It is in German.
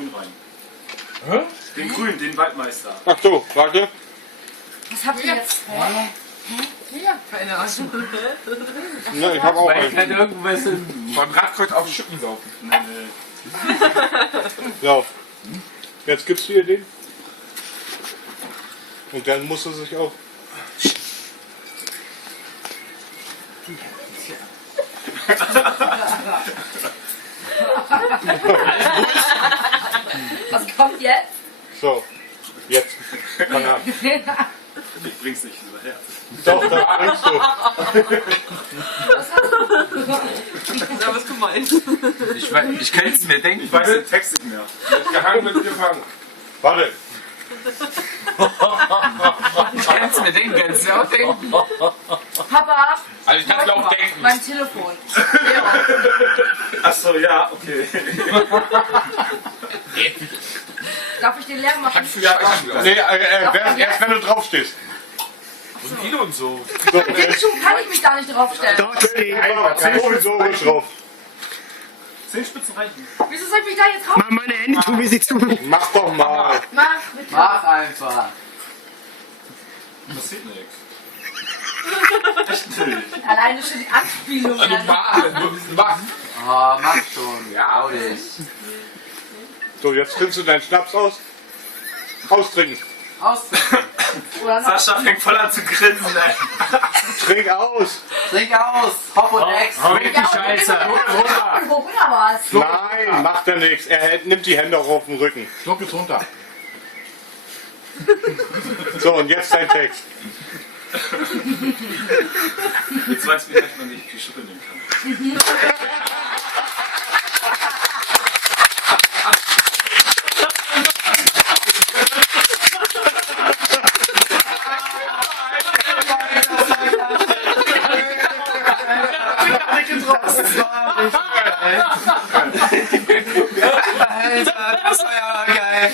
Grün rein. Hä? Den Grün, den Waldmeister. Ach so, warte. Was habt ihr jetzt vor? Keine Ahnung. Ja, ich habe auch Weil ich einen. kann irgendwas beim Radkreuz auf Schippen saufen. Nee. So. Jetzt gibst du ihr den. Und dann muss er sich auch. Was kommt jetzt? So. Jetzt. Kann er. Ich bring's nicht hinterher. Doch, da bringst du. Das ist gemeint. Ich kann es mir denken. Ich weiß den Text nicht mehr. Gehangen mit gefangen. Warte. Ich kann es mir denken. Kannst du auch denken? Papa, Also ich kann es auch denken. mein Telefon. Achso, ja, okay. Darf ich den leer machen? Nee, erst wenn du draufstehst. Und ihn und so. So, Den Schuh kann ich mich da nicht draufstellen. sowieso ruhig drauf. 10 Spitzen reichen. Wieso soll ich mich da jetzt drauf? Mach meine Hände, tu mir sie zu. Mach doch mal. Mach, bitte. Mach einfach. Passiert nichts. Echt nicht. Alleine schon die Anspielung. Mach. Oh, mach schon. Ja, auch nicht. So, jetzt trinkst du deinen Schnaps aus. Austrinken. Austrinken. Oder noch? Sascha fängt voll an zu grinsen, ey. Trink aus. Trink aus. Hop und Ex. Hau weg die Scheiße. Worüber war's? Nein, macht er nichts. Nimmt die Hände auch auf den Rücken. Schluck es runter. So, und jetzt dein Text. Jetzt weiß ich, dass man nicht viel Schuppe nehmen kann. Alter, das war ja geil.